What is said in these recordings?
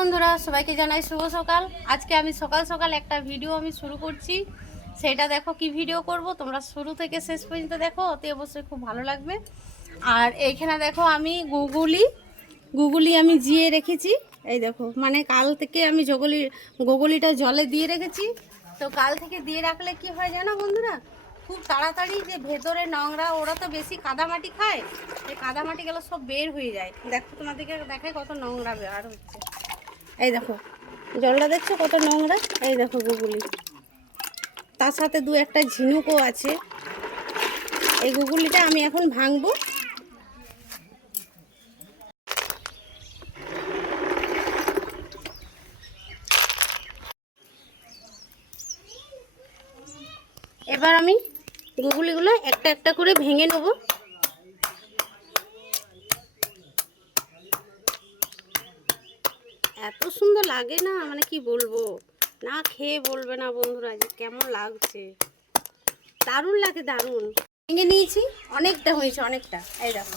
বন্ধুরা, সবাইকে জানাই শুভ সকাল। আজকে আমি সকাল সকাল একটা ভিডিও শুরু করছি। সেটা দেখো কি ভিডিও করব, তোমরা শুরু থেকে শেষ পর্যন্ত দেখো, অতি অবশ্যই খুব ভালো লাগবে। আর এইখানে দেখো আমি গুগলি আমি জিয়ে রেখেছি। এই দেখো, মানে কাল থেকে আমি গুগলিটা জলে দিয়ে রেখেছি। তো কাল থেকে দিয়ে রাখলে কি হয় জানো বন্ধুরা, খুব তাড়াতাড়ি যে ভেতরে নোংরা, ওরা তো বেশি কাদামাটি খায়, এই কাদামাটিগুলো সব বের হয়ে যায়। দেখো তোমাদেরকে দেখায় কত নোংরা বের হচ্ছে। এই দেখো জলটা দেখছো কত নোংরা। এই দেখো গুগলি, তার সাথে দু একটা ঝিনুকও আছে। এই গুগলিটা আমি এখন ভাঙবো। এবার আমি গুগলিগুলো একটা একটা করে ভেঙে নেব। এত সুন্দর লাগে না, মানে কি বলবো, না খেয়ে বলবে না বন্ধুরা যে কেমন লাগছে। দারুণ লাগে, দারুণ। ভেঙে নিয়েছি, অনেকটা হয়েছে, অনেকটা। এই দেখো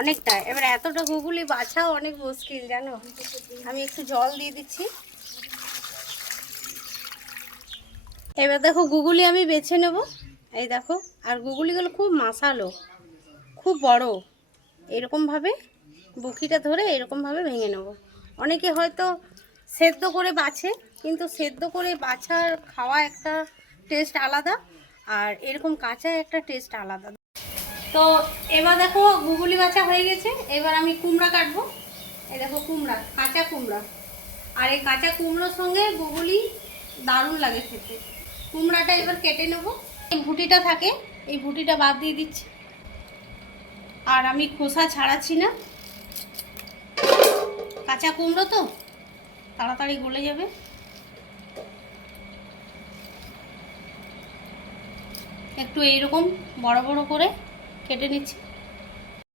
অনেকটা। এবার এতটা গুগলি বাছাও অনেক মুশকিল জানো। আমি একটু জল দিয়ে দিচ্ছি। এবার দেখো গুগলি আমি বেছে নেব। এই দেখো, আর গুগলিগুলো খুব মাসালো, খুব বড়। এরকমভাবে বুকিটা ধরে এরকমভাবে ভেঙে নেব। অনেকে হয়তো সেদ্ধ করে বাছে, কিন্তু সেদ্ধ করে বাছার খাওয়া একটা টেস্ট আলাদা, আর এরকম কাঁচা একটা টেস্ট আলাদা। তো এবার দেখো গুগলি বাছা হয়ে গেছে। এবার আমি কুমড়া কাটবো। এই দেখো কুমড়া, কাঁচা কুমড়া। আর এই কাঁচা কুমড়োর সঙ্গে গুগলি দারুণ লাগে খেতে। কুমড়াটা এবার কেটে নেব। এই ভুটিটা থাকে, এই ভুটিটা বাদ দিয়ে দিচ্ছি। আর আমি খোসা ছাড়াচ্ছি না, কাঁচা কুমড়ো তো তাড়াতাড়ি গলে যাবে। একটু এইরকম বড় বড় করে কেটে নিচ্ছি।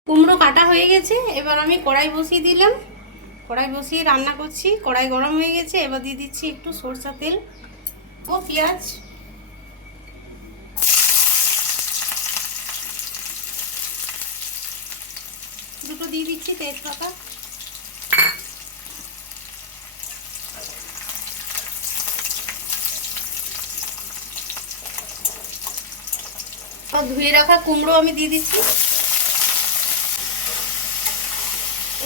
কুমড়ো কাটা হয়ে গেছে। এবার আমি কড়াই বসিয়ে দিলাম। কড়াই বসিয়ে রান্না করছি। কড়াই গরম হয়ে গেছে। এবার দিয়ে দিচ্ছি একটু সরষের তেল ও পেঁয়াজ। দুটো দিয়ে দিচ্ছি তেজপাতা। ধুয়ে রাখা কুমড়ো আমি দিয়ে দিচ্ছি।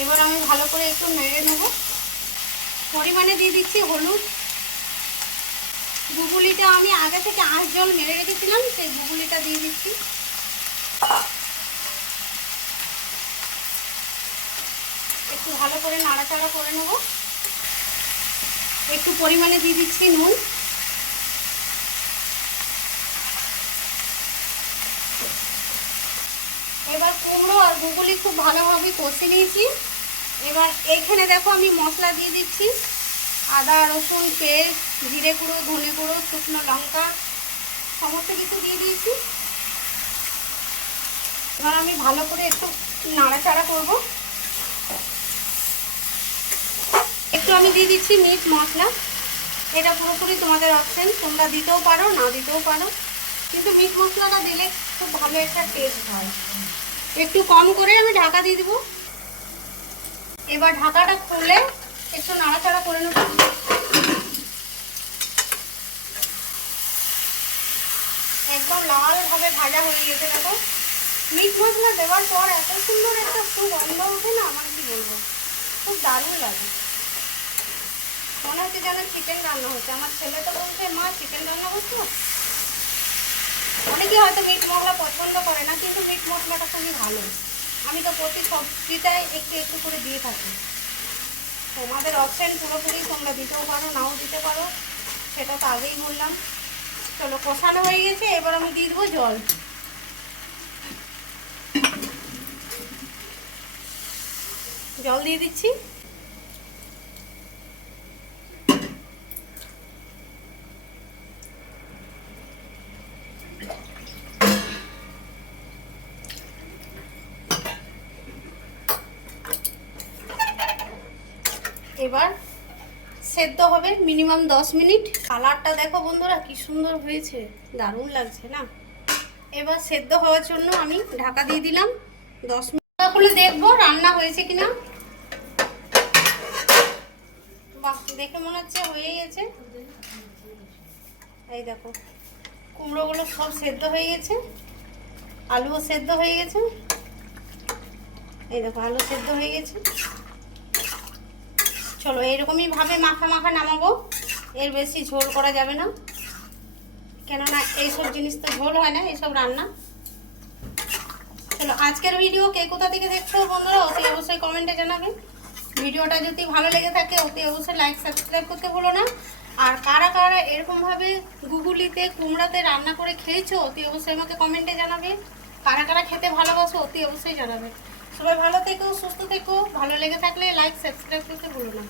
এবার আমি ভালো করে একটু নেড়ে নেব। পরিমাণে দিয়ে দিচ্ছি হলুদ। গুগলিটা আমি আগে থেকে আঁশ জল মেরে রেখেছিলাম, সেই গুগলিটা দিয়ে দিচ্ছি। একটু ভালো করে নাড়াচাড়া করে নেব। একটু পরিমাণে দিয়ে দিচ্ছি নুন। এবার কুমড়ো আর গুগলি খুব ভালোভাবে কষে নিয়েছি। এবার এইখানে দেখো আমি মশলা দিয়ে দিচ্ছি। আদা রসুন পেস্ট, জিরে গুঁড়ো, ধনে গুঁড়ো, শুকনো লঙ্কা, সমস্ত কিছু দিয়ে দিয়েছি। এবার আমি ভালো করে একটু নাড়াচাড়া করব। একটু আমি দিয়ে দিচ্ছি মিট মশলা। এটা পুরোপুরি তোমাদের অপশন, তোমরা দিতেও পারো না দিতেও পারো, কিন্তু মিট মশলাটা দিলে খুব ভালো একটা টেস্ট হয়। একটু কম করে আমি ঢাকা দিয়ে দেবো। এবার ঢাকাটা খুলে একটু নাড়াচাড়া করে নেব। একদম লালভাবে ভাজা হয়ে গেছে। দেখো মিট মশলা দেওয়ার পর এত সুন্দর একটা সুগন্ধ ওঠে না, আমার কি বলবো, খুব দারুণ লাগে। মনে হচ্ছে যেন চিকেন রান্না হচ্ছে। আমার ছেলে তো বলছে মা চিকেন রান্না হচ্ছে। অনেকে হয়তো মিট মশলা পছন্দ করে না, কিন্তু মিট মশলাটা খুবই ভালো। আমি তো প্রতি সবজিটাই একটু একটু করে দিয়ে থাকি। তোমাদের অপশন পুরোপুরি, তোমরা দিতেও পারো নাও দিতে পারো, সেটা তো আগেই বললাম। চলো কষানো হয়ে গেছে। এবার আমি দিয়ে দেবো জল। জল দিয়ে দিচ্ছি। এবার সেদ্ধ হবে মিনিমাম 10 মিনিট। কালারটা দেখো বন্ধুরা কি সুন্দর হয়েছে, দারুণ লাগছে না। এবার সেদ্ধ হওয়ার জন্য আমি ঢাকা দিয়ে দিলাম 10 মিনিট। খুলে দেখবো রান্না হয়েছে কিনা। বাহ, দেখে মনে হচ্ছে হয়ে গেছে। এই দেখো কুমড়োগুলো সব সেদ্ধ হয়ে গেছে, আলুও সেদ্ধ হয়ে গেছে। এই দেখো আলু সেদ্ধ হয়ে গেছে। চলো এইরকমই ভাবে মাখা মাখা নামাবো, এর বেশি ঝোল করা যাবে না, কেননা এইসব জিনিস তো ঝোল হয় না এইসব রান্না। চলো আজকের ভিডিও কে কোথা থেকে দেখছো বন্ধুরা অতি অবশ্যই কমেন্টে জানাবে। ভিডিওটা যদি ভালো লেগে থাকে অতি অবশ্যই লাইক সাবস্ক্রাইব করতে ভুলো না। আর কারা কারা এরকমভাবে গুগলিতে কুমড়াতে রান্না করে খেয়েছো অতি অবশ্যই আমাকে কমেন্টে জানাবে। কারা কারা খেতে ভালোবাসো অতি অবশ্যই জানাবে। সবাই ভালো থেকো, সুস্থ থেকো, ভালো লেগে থাকলে লাইক সাবস্ক্রাইব করতে ভুলো না।